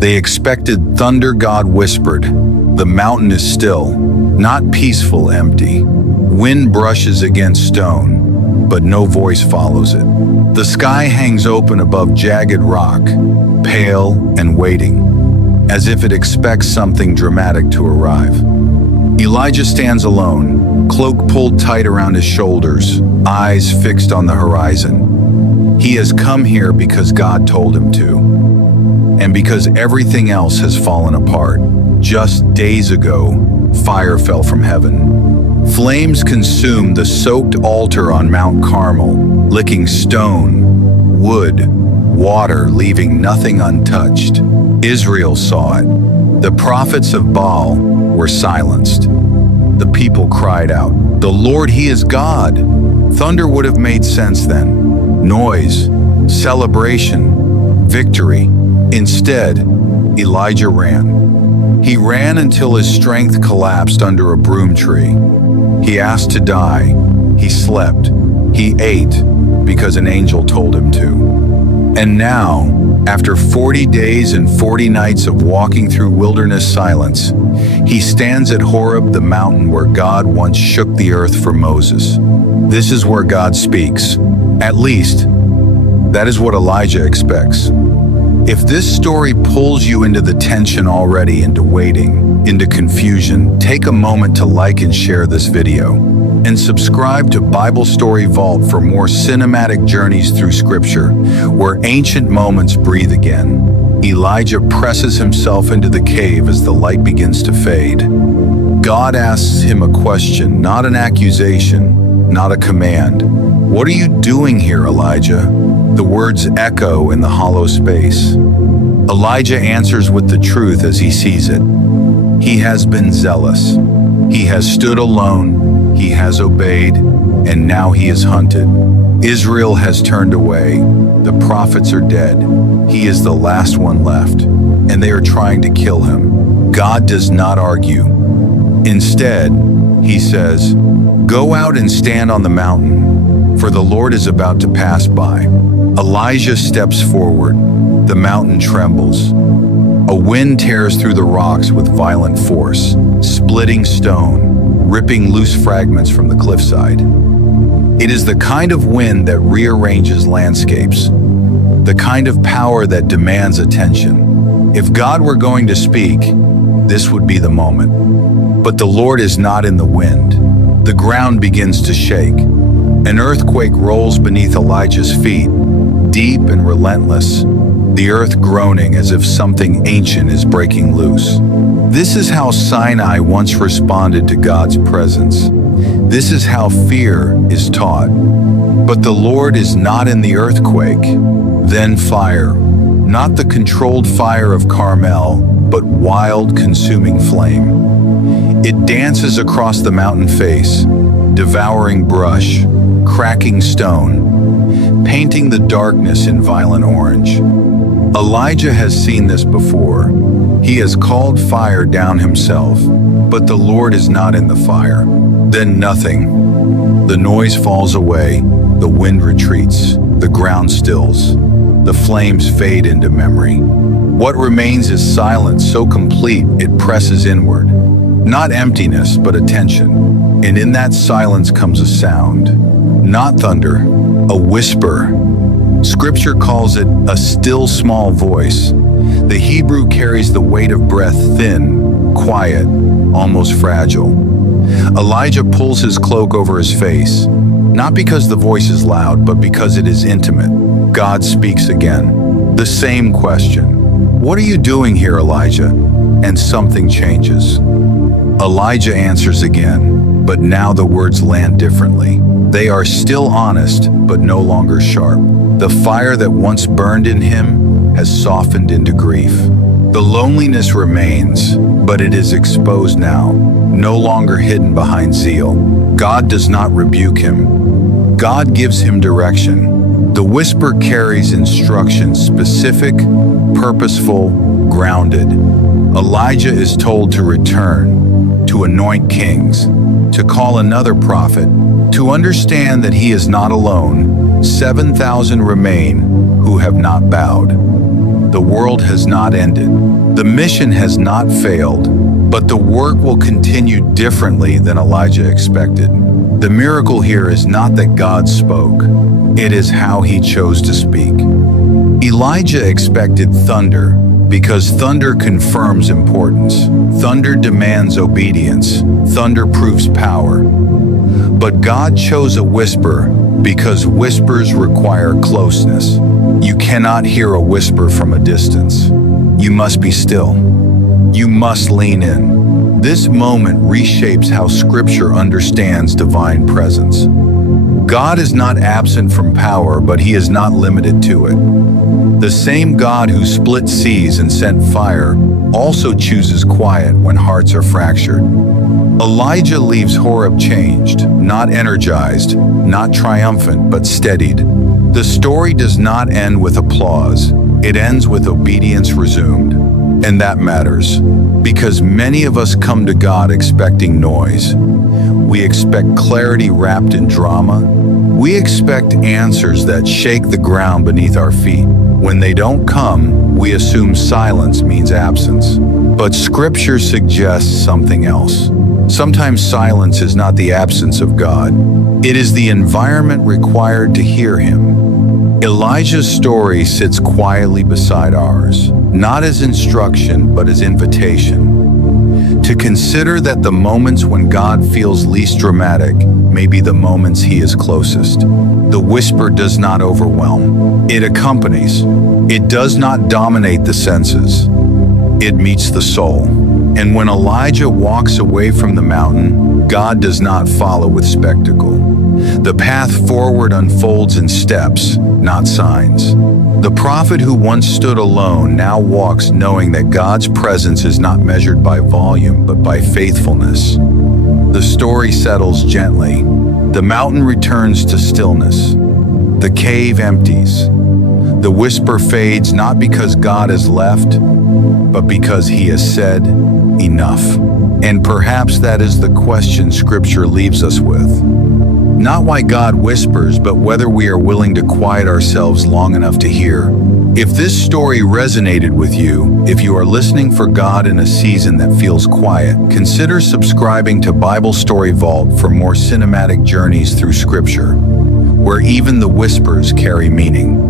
They expected thunder. God whispered, "The mountain is still, not peaceful, empty." Wind brushes against stone, but no voice follows it. The sky hangs open above jagged rock, pale and waiting, as if it expects something dramatic to arrive. Elijah stands alone, cloak pulled tight around his shoulders, eyes fixed on the horizon. He has come here because God told him to, and because everything else has fallen apart. Just days ago, fire fell from heaven. Flames consumed the soaked altar on Mount Carmel, licking stone, wood, water, leaving nothing untouched. Israel saw it. The prophets of Baal were silenced. The people cried out, "The Lord, He is God." Thunder would have made sense then. Noise, celebration, victory. Instead, Elijah ran. He ran until his strength collapsed under a broom tree. He asked to die. He slept. He ate because an angel told him to. And now, after 40 days and 40 nights of walking through wilderness silence, he stands at Horeb, the mountain where God once shook the earth for Moses. This is where God speaks. At least, that is what Elijah expects. If this story pulls you into the tension already, into waiting, into confusion, take a moment to like and share this video. And subscribe to Bible Story Vault for more cinematic journeys through Scripture, where ancient moments breathe again. Elijah presses himself into the cave as the light begins to fade. God asks him a question, not an accusation, not a command. "What are you doing here, Elijah?" The words echo in the hollow space. Elijah answers with the truth as he sees it. He has been zealous. He has stood alone. He has obeyed, and now he is hunted. Israel has turned away. The prophets are dead. He is the last one left, and they are trying to kill him. God does not argue. Instead, he says, "Go out and stand on the mountain, for the Lord is about to pass by." Elijah steps forward. The mountain trembles. A wind tears through the rocks with violent force, splitting stone, ripping loose fragments from the cliffside. It is the kind of wind that rearranges landscapes, the kind of power that demands attention. If God were going to speak, this would be the moment. But the Lord is not in the wind. The ground begins to shake. An earthquake rolls beneath Elijah's feet, deep and relentless, the earth groaning as if something ancient is breaking loose. This is how Sinai once responded to God's presence. This is how fear is taught. But the Lord is not in the earthquake. Then fire, not the controlled fire of Carmel, but wild, consuming flame. It dances across the mountain face, devouring brush, cracking stone, painting the darkness in violent orange. Elijah has seen this before. He has called fire down himself, but the Lord is not in the fire. Then nothing. The noise falls away, the wind retreats, the ground stills, the flames fade into memory. What remains is silence so complete it presses inward. Not emptiness, but attention. And in that silence comes a sound. Not thunder, a whisper. Scripture calls it a still small voice. The Hebrew carries the weight of breath, thin, quiet, almost fragile. Elijah pulls his cloak over his face, not because the voice is loud, but because it is intimate. God speaks again. The same question. "What are you doing here, Elijah?" And something changes. Elijah answers again, but now the words land differently. They are still honest, but no longer sharp. The fire that once burned in him has softened into grief. The loneliness remains, but it is exposed now, no longer hidden behind zeal. God does not rebuke him. God gives him direction. The whisper carries instructions, specific, purposeful, grounded. Elijah is told to return, to anoint kings, to call another prophet, to understand that he is not alone. 7,000 remain who have not bowed. The world has not ended. The mission has not failed, but the work will continue differently than Elijah expected. The miracle here is not that God spoke, it is how he chose to speak. Elijah expected thunder because thunder confirms importance. Thunder demands obedience. Thunder proves power. But God chose a whisper because whispers require closeness. You cannot hear a whisper from a distance. You must be still. You must lean in. This moment reshapes how Scripture understands divine presence. God is not absent from power, but he is not limited to it. The same God who split seas and sent fire also chooses quiet when hearts are fractured. Elijah leaves Horeb changed, not energized, not triumphant, but steadied. The story does not end with applause. It ends with obedience resumed. And that matters, because many of us come to God expecting noise. We expect clarity wrapped in drama. We expect answers that shake the ground beneath our feet. When they don't come, we assume silence means absence. But Scripture suggests something else. Sometimes silence is not the absence of God. It is the environment required to hear him. Elijah's story sits quietly beside ours, not as instruction, but as invitation. To consider that the moments when God feels least dramatic may be the moments he is closest. The whisper does not overwhelm. It accompanies. It does not dominate the senses. It meets the soul. And when Elijah walks away from the mountain, God does not follow with spectacle. The path forward unfolds in steps, not signs. The prophet who once stood alone now walks knowing that God's presence is not measured by volume, but by faithfulness. The story settles gently. The mountain returns to stillness. The cave empties. The whisper fades not because God has left, but because he has said, enough. And perhaps that is the question Scripture leaves us with. Not why God whispers, but whether we are willing to quiet ourselves long enough to hear. If this story resonated with you, if you are listening for God in a season that feels quiet, consider subscribing to Bible Story Vault for more cinematic journeys through Scripture, where even the whispers carry meaning.